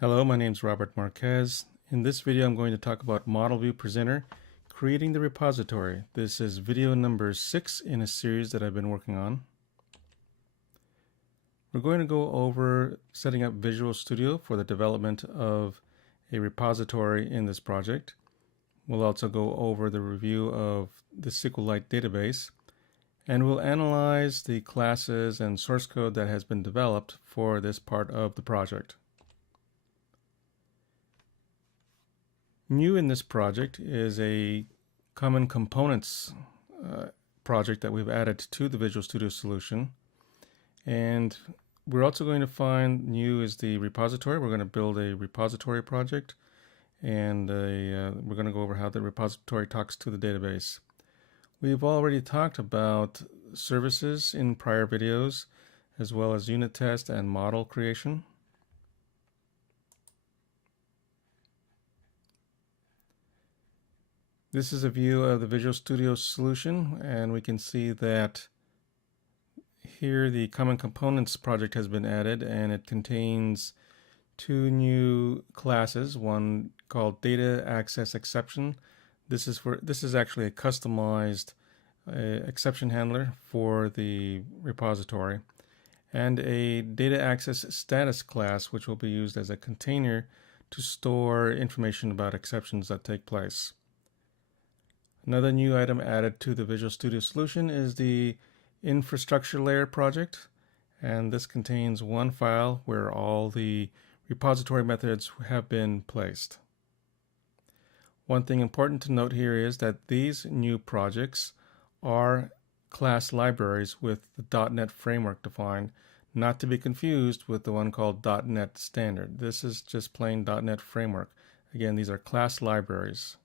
Hello, my name is Robert Marquez. In this video, I'm going to talk about Model View Presenter, creating the repository. This is video number 6 in a series that I've been working on. We're going to go over setting up Visual Studio for the development of a repository in this project. We'll also go over the review of the SQLite database, and we'll analyze the classes and source code that has been developed for this part of the project. New in this project is a common components project that we've added to the Visual Studio solution. And we're also going to find new is the repository. We're going to build a repository project, and we're going to go over how the repository talks to the database. We've already talked about services in prior videos, as well as unit test and model creation. This is a view of the Visual Studio solution, and we can see that here the Common Components project has been added, and it contains two new classes, one called Data Access Exception. This is actually a customized exception handler for the repository, and a Data Access Status class, which will be used as a container to store information about exceptions that take place. Another new item added to the Visual Studio solution is the infrastructure layer project, and this contains one file where all the repository methods have been placed. One thing important to note here is that these new projects are class libraries with the .NET framework defined, not to be confused with the one called .NET Standard. This is just plain .NET framework. Again, these are class libraries.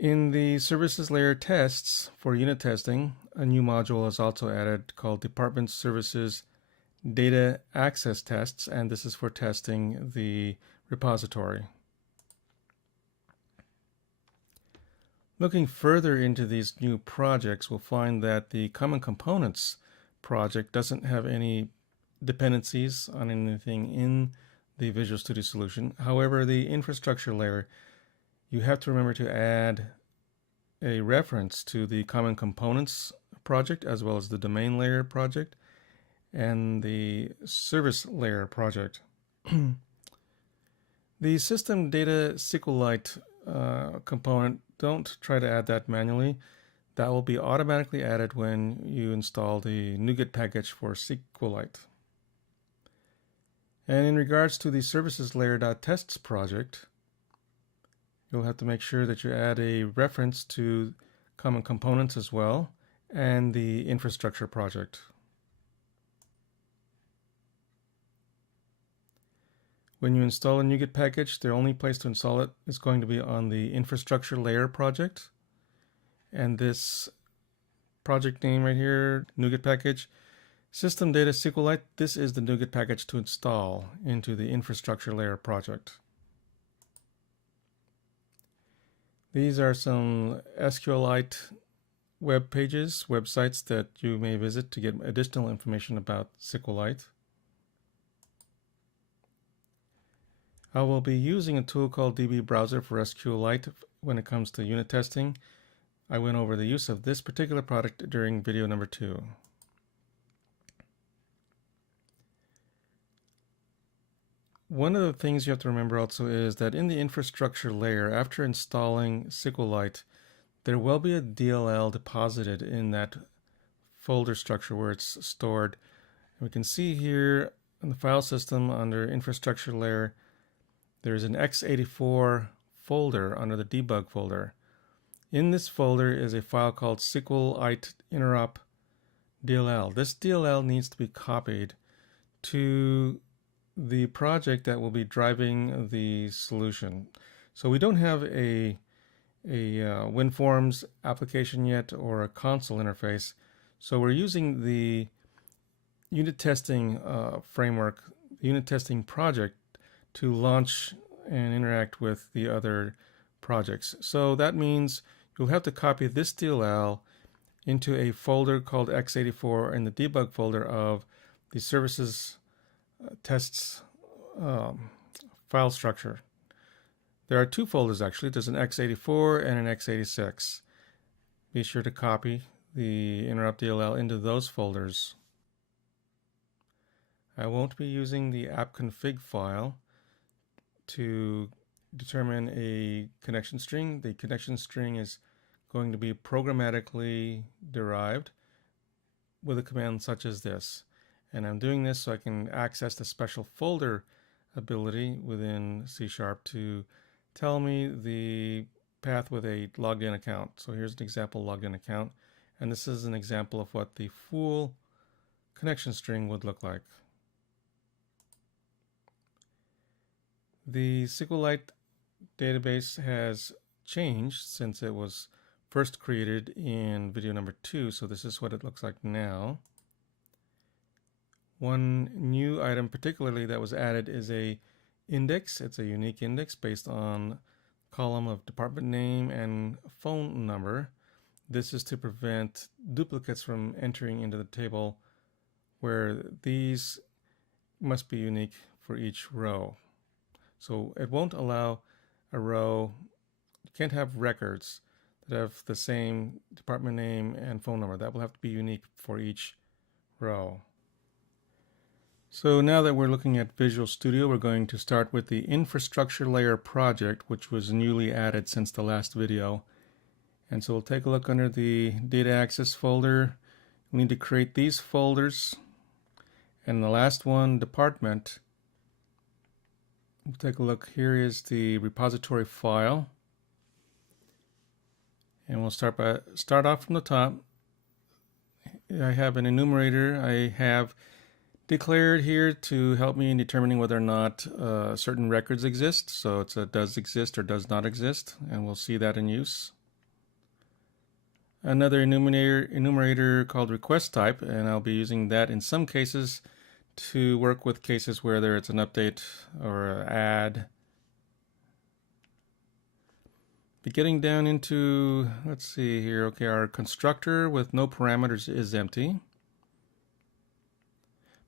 In the services layer tests for unit testing, a new module is also added called Department Services Data Access Tests, and this is for testing the repository. Looking further into these new projects, we'll find that the Common Components project doesn't have any dependencies on anything in the Visual Studio solution. However, the infrastructure layer, you have to remember to add a reference to the Common Components project, as well as the Domain Layer project and the Service Layer project. The System Data SQLite component, don't try to add that manually. That will be automatically added when you install the NuGet package for SQLite. And in regards to the Services Layer.tests project, you'll have to make sure that you add a reference to Common Components as well, and the infrastructure project. When you install a NuGet package, the only place to install it is going to be on the infrastructure layer project. And this project name right here, NuGet package, System Data SQLite, this is the NuGet package to install into the infrastructure layer project. These are some SQLite web pages, websites that you may visit to get additional information about SQLite. I will be using a tool called DB Browser for SQLite when it comes to unit testing. I went over the use of this particular product during video number 2. One of the things you have to remember also is that in the infrastructure layer, after installing SQLite, there will be a DLL deposited in that folder structure where it's stored. And we can see here in the file system under infrastructure layer, there's an x84 folder under the debug folder. In this folder is a file called SQLite interop DLL. This DLL needs to be copied to the project that will be driving the solution. So we don't have a WinForms application yet or a console interface. So we're using the unit testing framework, the unit testing project, to launch and interact with the other projects. So that means you'll have to copy this DLL into a folder called x84 in the debug folder of the services tests file structure. There are two folders actually. There's an x84 and an x86. Be sure to copy the interrupt DLL into those folders. I won't be using the app config file to determine a connection string. The connection string is going to be programmatically derived with a command such as this. And I'm doing this so I can access the special folder ability within C# to tell me the path with a logged in account. So here's an example logged in account, and this is an example of what the full connection string would look like. The SQLite database has changed since it was first created in video number 2, so this is what it looks like now. One new item particularly that was added is a index. It's a unique index based on column of department name and phone number. This is to prevent duplicates from entering into the table where these must be unique for each row. So it won't allow a row, you can't have records that have the same department name and phone number. That will have to be unique for each row. So now that we're looking at Visual Studio, we're going to start with the infrastructure layer project, which was newly added since the last video. And so we'll take a look under the data access folder. We need to create these folders. And the last one, department. We'll take a look. Here is the repository file. And we'll start off from the top. I have an enumerator. I have declared here to help me in determining whether or not certain records exist. So it's a does exist or does not exist, and we'll see that in use. Another enumerator called request type, and I'll be using that in some cases to work with cases whether it's an update or an add. But getting down into, let's see here, okay, our constructor with no parameters is empty.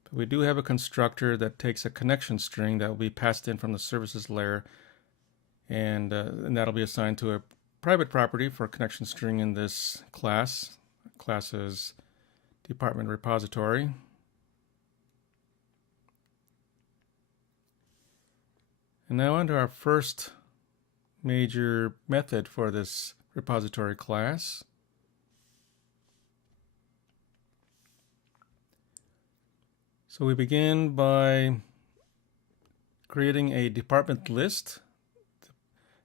But we do have a constructor that takes a connection string that will be passed in from the services layer, and that'll be assigned to a private property for a connection string in this class. Class is department repository. And now onto our first major method for this repository class. So we begin by creating a department list,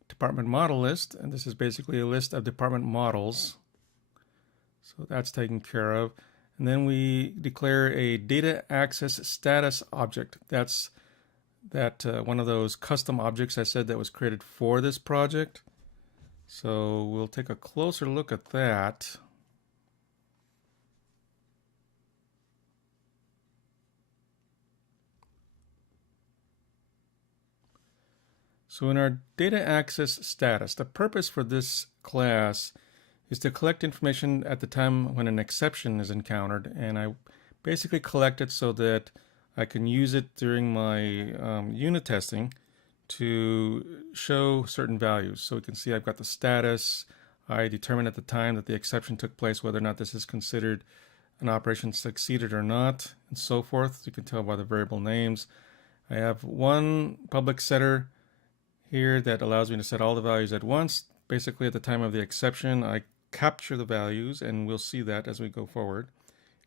department model list, and this is basically a list of department models. So that's taken care of. And then we declare a data access status object. That's one of those custom objects I said that was created for this project. So we'll take a closer look at that. So in our data access status, the purpose for this class is to collect information at the time when an exception is encountered, and I basically collect it so that I can use it during my unit testing to show certain values. So we can see I've got the status. I determine at the time that the exception took place whether or not this is considered an operation succeeded or not, and so forth. You can tell by the variable names. I have one public setter here that allows me to set all the values at once. Basically at the time of the exception, I capture the values, and we'll see that as we go forward.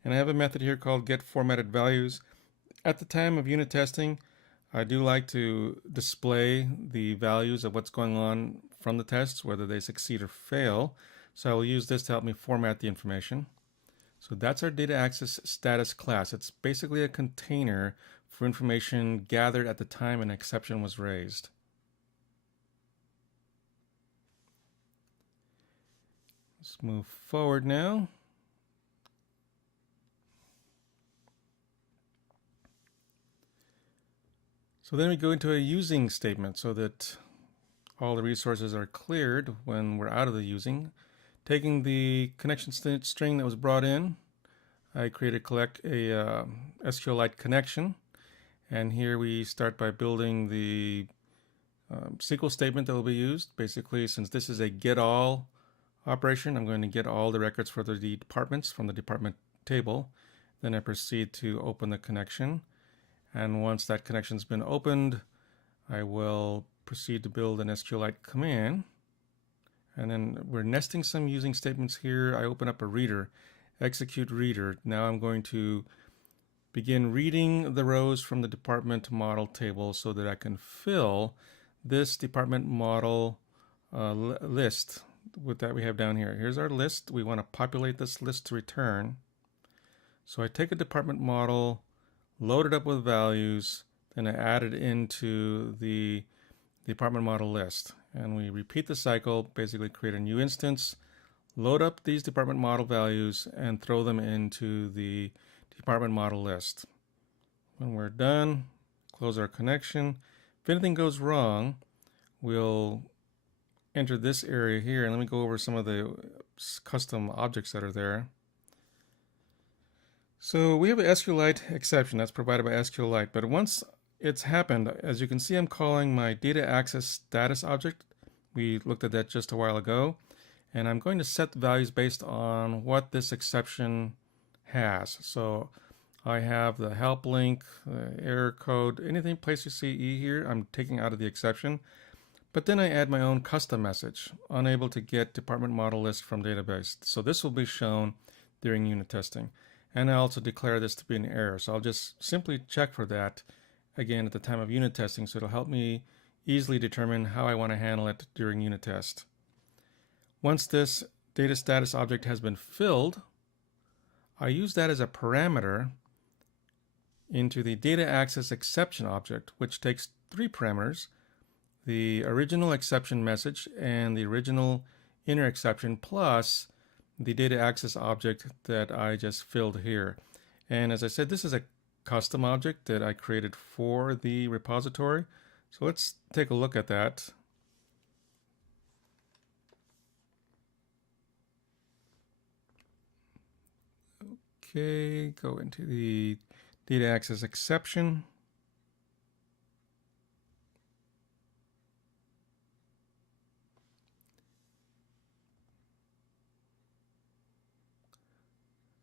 And I have a method here called getFormatedValues. At the time of unit testing, I do like to display the values of what's going on from the tests, whether they succeed or fail. So I will use this to help me format the information. So that's our data access status class. It's basically a container for information gathered at the time an exception was raised. Let's move forward now. So then we go into a using statement so that all the resources are cleared when we're out of the using. Taking the connection string that was brought in, I create a SQLite connection, And here we start by building the SQL statement that will be used. Basically, since this is a get all operation, I'm going to get all the records for the departments from the department table. Then I proceed to open the connection. And once that connection's been opened, I will proceed to build an SQLite command. And then we're nesting some using statements here. I open up a reader, execute reader. Now I'm going to begin reading the rows from the department model table so that I can fill this department model list with that we have down here. Here's our list. We want to populate this list to return. So I take a department model, load it up with values, then I add it into the department model list. And we repeat the cycle, basically create a new instance, load up these department model values, and throw them into the department model list. When we're done, close our connection. If anything goes wrong, we'll enter this area here, and let me go over some of the custom objects that are there. So we have an SQLite exception that's provided by SQLite, but once it's happened, as you can see, I'm calling my data access status object. We looked at that just a while ago, and I'm going to set the values based on what this exception has. So I have the help link, the error code, anything place you see E here, I'm taking out of the exception. But then I add my own custom message, unable to get department model list from database. So this will be shown during unit testing. And I also declare this to be an error. So I'll just simply check for that again at the time of unit testing. So it'll help me easily determine how I want to handle it during unit test. Once this data status object has been filled, I use that as a parameter into the data access exception object, which takes 3 parameters: the original exception message and the original inner exception, plus the data access object that I just filled here. And as I said, this is a custom object that I created for the repository. So let's take a look at that. Okay, go into the data access exception.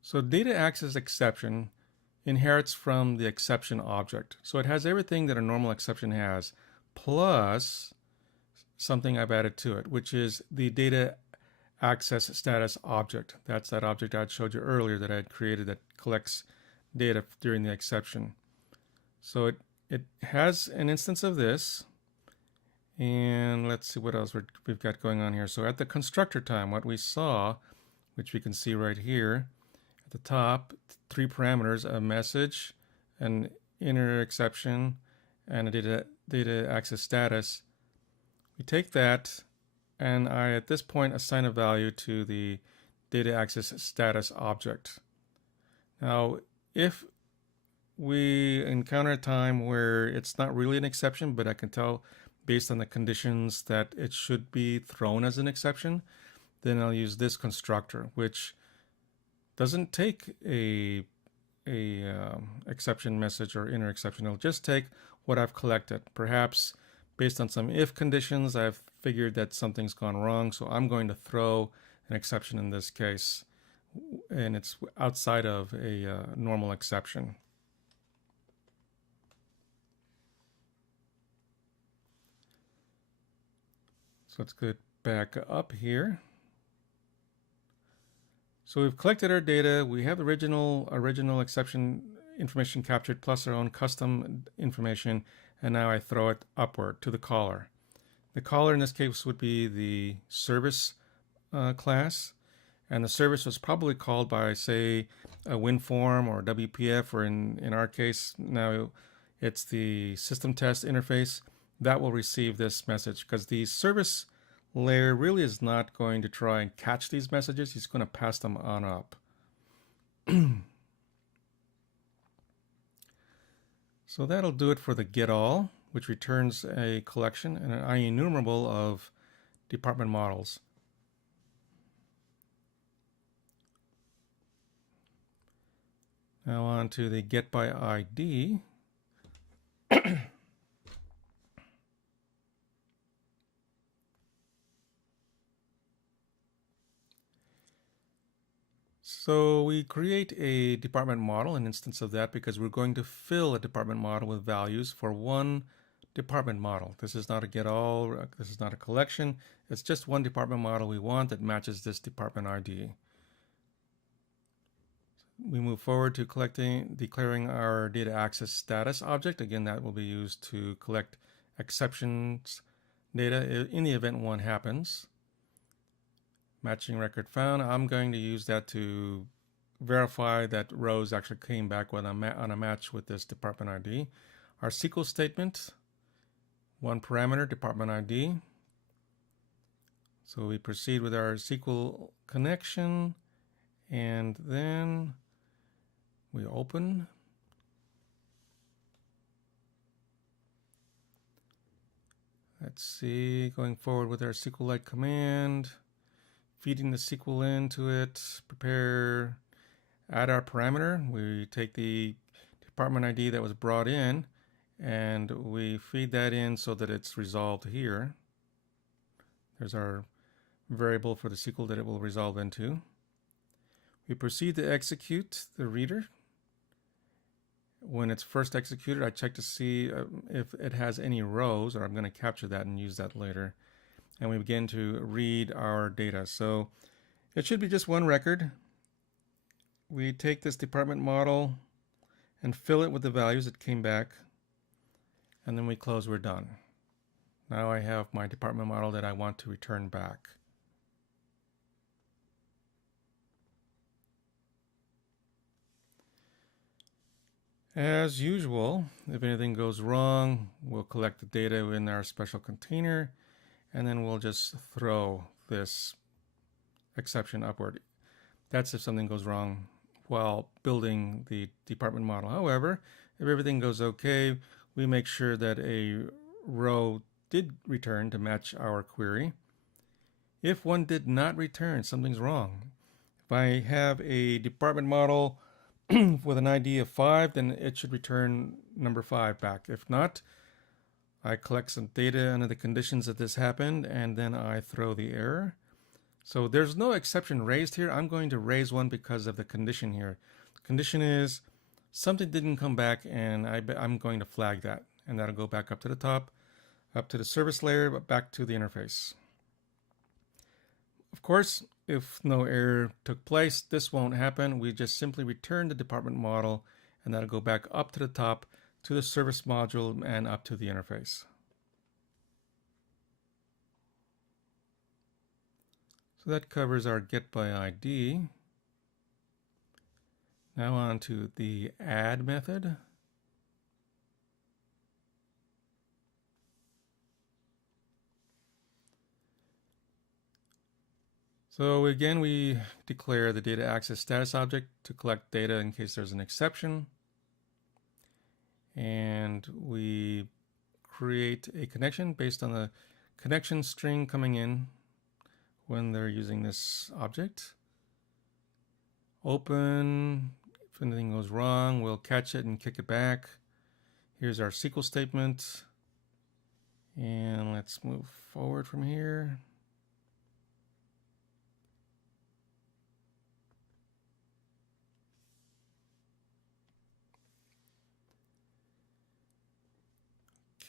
So data access exception inherits from the exception object. So it has everything that a normal exception has, plus something I've added to it, which is the data access status object. That's that object I showed you earlier that I had created that collects data during the exception. So it has an instance of this. And let's see what else we've got going on here. So at the constructor time, what we saw, which we can see right here, the top 3 parameters: a message, an inner exception, and a data access status. We take that, and I at this point assign a value to the data access status object. Now, if we encounter a time where it's not really an exception, but I can tell based on the conditions that it should be thrown as an exception, then I'll use this constructor, which doesn't take a exception message or inner exception. It'll just take what I've collected. Perhaps based on some if conditions, I've figured that something's gone wrong, so I'm going to throw an exception in this case, and it's outside of a normal exception. So let's get back up here. So we've collected our data. We have the original exception information captured plus our own custom information, and now I throw it upward to the caller. The caller in this case would be the service class, and the service was probably called by, say, a WinForm or WPF, or in our case now it's the system test interface that will receive this message, because the service layer really is not going to try and catch these messages. He's going to pass them on up. So that'll do it for the getAll, which returns a collection and an IEnumerable of department models. Now on to the getById. So we create a department model, an instance of that, because we're going to fill a department model with values for one department model. This is not a get all, this is not a collection. It's just one department model we want that matches this department ID. We move forward to declaring our data access status object. Again, that will be used to collect exceptions data in the event one happens. Matching record found. I'm going to use that to verify that rows actually came back on a match with this department ID. Our SQL statement, one parameter, department ID. So we proceed with our SQL connection, and then we open. Let's see, going forward with our SQLite command, feeding the SQL into it, prepare, add our parameter. We take the department ID that was brought in and we feed that in so that it's resolved here. There's our variable for the SQL that it will resolve into. We proceed to execute the reader. When it's first executed, I check to see if it has any rows, or I'm going to capture that and use that later. And we begin to read our data. So it should be just one record. We take this department model and fill it with the values that came back. And then we close, we're done. Now I have my department model that I want to return back. As usual, if anything goes wrong, we'll collect the data in our special container, and then we'll just throw this exception upward. That's if something goes wrong while building the department model. However, if everything goes okay, we make sure that a row did return to match our query. If one did not return, something's wrong. If I have a department model with an ID of 5, then it should return number 5 back. If not, I collect some data under the conditions that this happened, and then I throw the error. So there's no exception raised here. I'm going to raise one because of the condition here. The condition is something didn't come back, and I'm going to flag that. And that'll go back up to the top, up to the service layer, but back to the interface. Of course, if no error took place, this won't happen. We just simply return the department model, and that'll go back up to the top to the service module and up to the interface. So that covers our get by ID. Now on to the add method. So again, we declare the data access status object to collect data in case there's an exception. And we create a connection based on the connection string coming in when they're using this object. Open, if anything goes wrong, we'll catch it and kick it back. Here's our SQL statement. And let's move forward from here.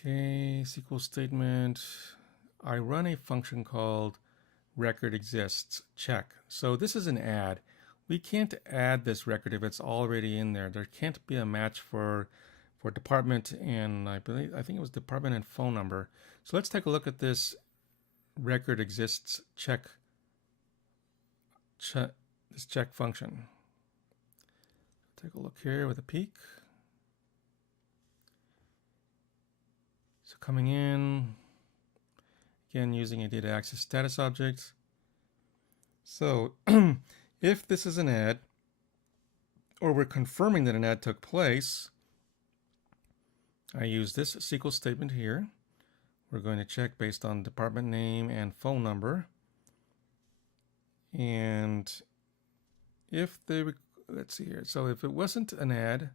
Okay, SQL statement. I run a function called record exists check. So this is an add. We can't add this record if it's already in there. There can't be a match for department and I think it was department and phone number. So let's take a look at this record exists check this check function. Take a look here with a peek. So coming in, again using a data access status object. So if this is an add, or we're confirming that an add took place, I use this SQL statement here. We're going to check based on department name and phone number. And if let's see here. So if it wasn't an add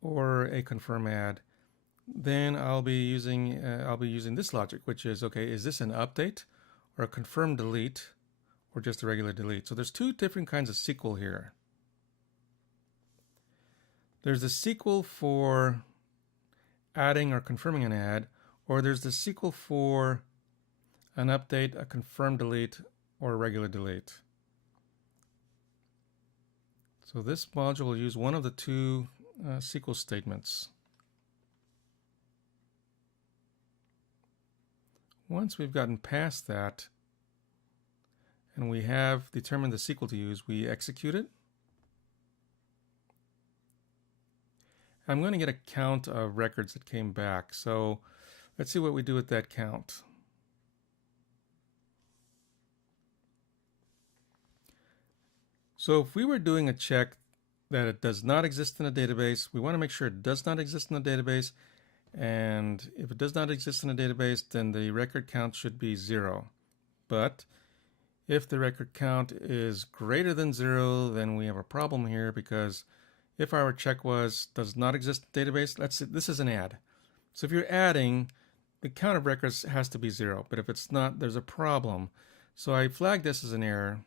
or a confirm add, then I'll be using this logic, which is, okay, is this an update or a confirm delete or just a regular delete? So there's two different kinds of SQL here. There's the SQL for adding or confirming an add, or there's the SQL for an update, a confirm delete, or a regular delete. So this module will use one of the two SQL statements. Once we've gotten past that and we have determined the SQL to use, we execute it. I'm going to get a count of records that came back. So let's see what we do with that count. So if we were doing a check that it does not exist in a database, we want to make sure it does not exist in the database. And if it does not exist in a database, then the record count should be 0. But if the record count is greater than 0, then we have a problem here, because if our check was does not exist in the database, let's say this is an add. So if you're adding, the count of records has to be 0. But if it's not, there's a problem. So I flag this as an error.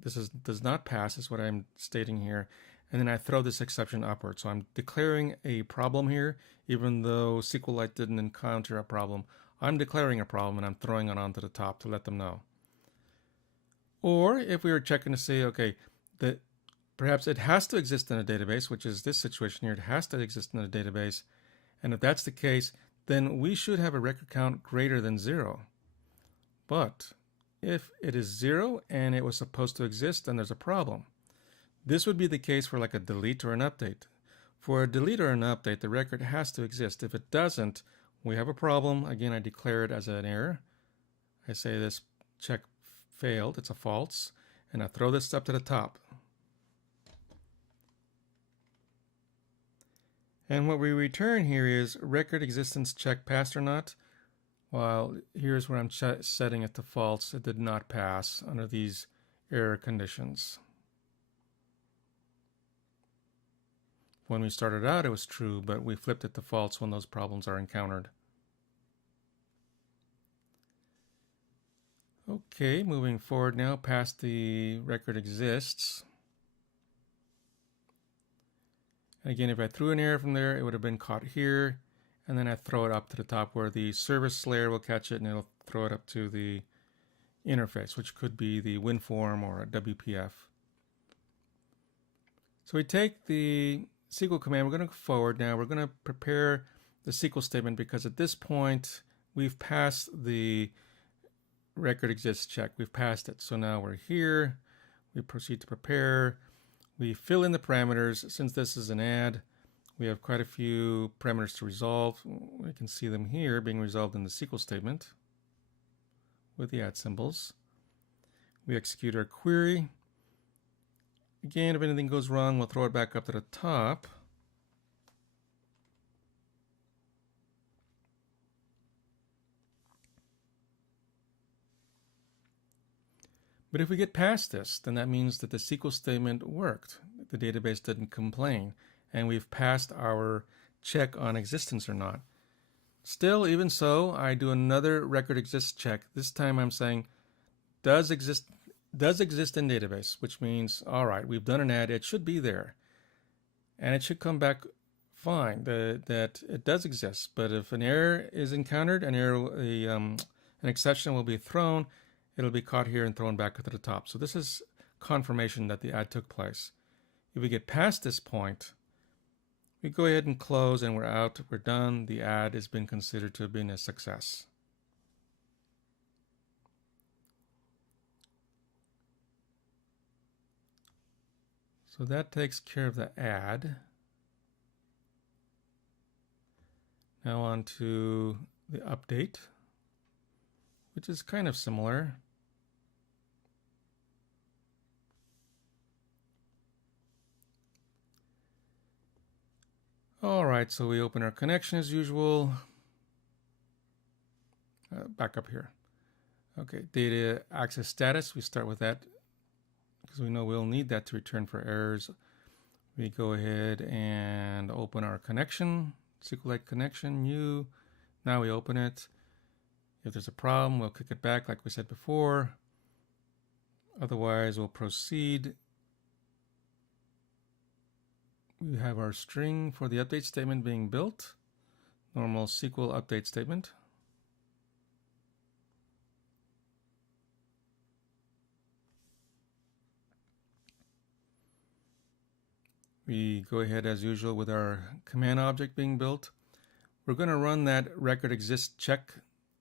This does not pass, is what I'm stating here. And then I throw this exception upward. So I'm declaring a problem here, even though SQLite didn't encounter a problem. I'm declaring a problem and I'm throwing it onto the top to let them know. Or if we were checking to say, okay, that perhaps it has to exist in a database, which is this situation here, it has to exist in a database. And if that's the case, then we should have a record count greater than 0. But if it is 0 and it was supposed to exist, then there's a problem. This would be the case for like a delete or an update. For a delete or an update, the record has to exist. If it doesn't, we have a problem. Again, I declare it as an error. I say this check failed, it's a false, and I throw this up to the top. And what we return here is record existence check passed or not. Well, here's where I'm setting it to false. It did not pass under these error conditions. When we started out, it was true, but we flipped it to false when those problems are encountered. Okay, moving forward now past the record exists. And again, if I threw an error from there, it would have been caught here. And then I throw it up to the top where the service layer will catch it, and it'll throw it up to the interface, which could be the WinForm or a WPF. So we take the SQL command, we're going to go forward now. We're going to prepare the SQL statement, because at this point we've passed the record exists check. We've passed it. So now we're here. We proceed to prepare. We fill in the parameters. Since this is an add, we have quite a few parameters to resolve. We can see them here being resolved in the SQL statement with the add symbols. We execute our query. Again, if anything goes wrong, we'll throw it back up to the top. But if we get past this, then that means that the SQL statement worked. The database didn't complain, and we've passed our check on existence or not. Still, even so, I do another record exists check. This time I'm saying does exist in database, which means, all right, we've done an add, it should be there. And it should come back fine, that it does exist. But if an error is encountered, an exception will be thrown. It'll be caught here and thrown back to the top. So this is confirmation that the add took place. If we get past this point, we go ahead and close and we're out, we're done. The add has been considered to have been a success. So that takes care of the add. Now on to the update, which is kind of similar. All right, so we open our connection as usual. Back up here. Okay, data access status, we start with that because we know we'll need that to return for errors. We go ahead and open our connection SQLite connection, new. Now we open it. If there's a problem, we'll kick it back like we said before. Otherwise, we'll proceed. We have our string for the update statement being built. Normal SQL update statement. We go ahead as usual with our command object being built. We're going to run that record exists check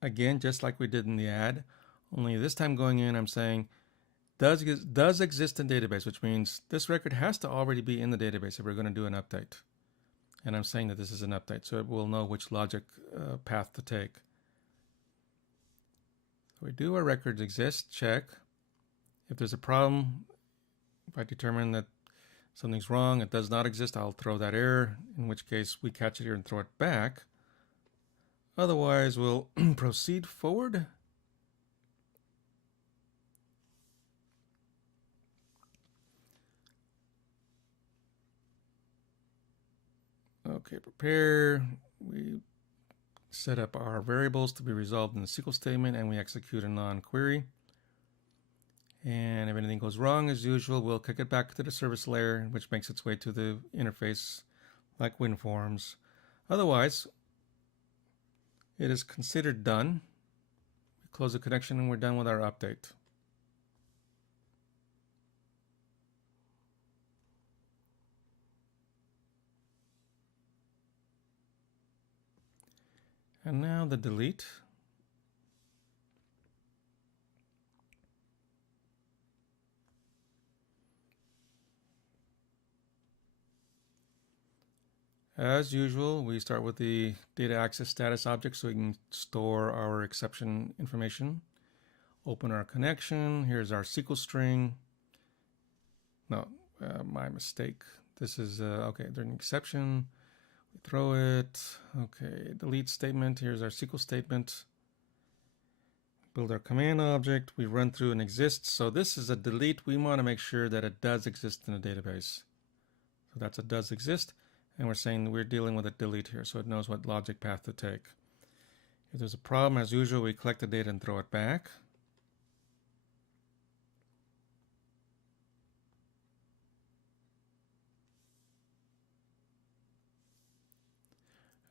again, just like we did in the add. Only this time going in, I'm saying does exist in database, which means this record has to already be in the database if we're going to do an update. And I'm saying that this is an update, so it will know which logic path to take. So we do our records exist check. If there's a problem, if I determine that something's wrong, it does not exist, I'll throw that error, in which case we catch it here and throw it back. Otherwise, we'll proceed forward. Okay, prepare. We set up our variables to be resolved in the SQL statement, and we execute a non-query. And if anything goes wrong, as usual, we'll kick it back to the service layer, which makes its way to the interface like WinForms. Otherwise, it is considered done. We close the connection and we're done with our update. And now the delete. As usual, we start with the data access status object so we can store our exception information. Open our connection. Here's our SQL string. No, my mistake. This is, okay, there's an exception. We throw it. Okay, delete statement. Here's our SQL statement. Build our command object. We run through and exists. So this is a delete. We want to make sure that it does exist in the database. So that's a does exist. And we're saying we're dealing with a delete here, so it knows what logic path to take. If there's a problem, as usual, we collect the data and throw it back.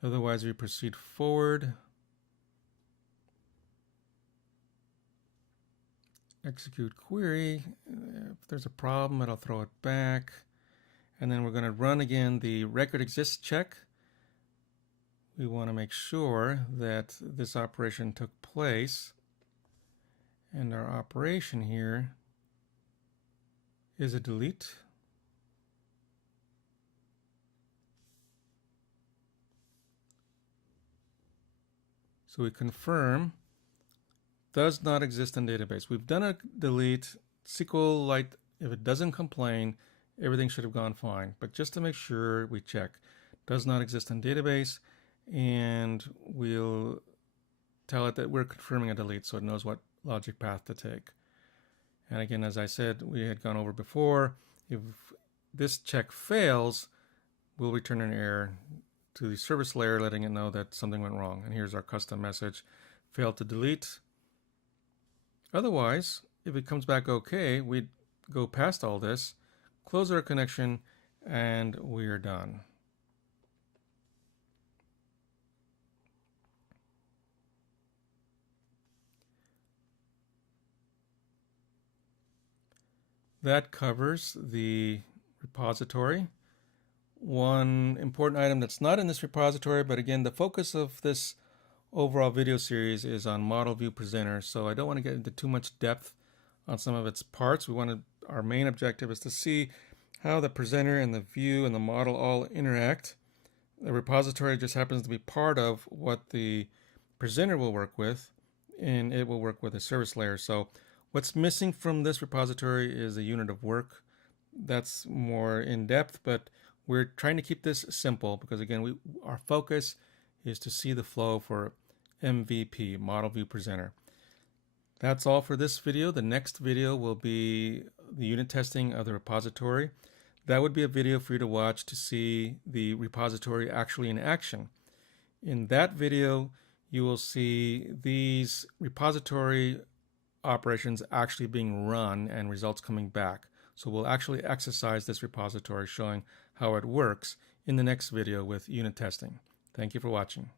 Otherwise, we proceed forward. Execute query. If there's a problem, it'll throw it back. And then we're going to run again the record exists check. We want to make sure that this operation took place. And our operation here is a delete. So we confirm does not exist in database. We've done a delete. SQLite, if it doesn't complain, everything should have gone fine. But just to make sure, we check does not exist in database, and we'll tell it that we're confirming a delete so it knows what logic path to take. And again, as I said, we had gone over before, if this check fails, we'll return an error to the service layer letting it know that something went wrong. And here's our custom message, failed to delete. Otherwise, if it comes back okay, we'd go past all this, close our connection, and we're done. That covers the repository. One important item that's not in this repository, but again, the focus of this overall video series is on model view presenter, so I don't want to get into too much depth on some of its parts. Our main objective is to see how the presenter and the view and the model all interact. The repository just happens to be part of what the presenter will work with, and it will work with the service layer. So what's missing from this repository is a unit of work. That's more in depth, but we're trying to keep this simple because again, our focus is to see the flow for MVP, Model View Presenter. That's all for this video. The next video will be the unit testing of the repository. That would be a video for you to watch to see the repository actually in action. In that video, you will see these repository operations actually being run and results coming back. So we'll actually exercise this repository showing how it works in the next video with unit testing. Thank you for watching.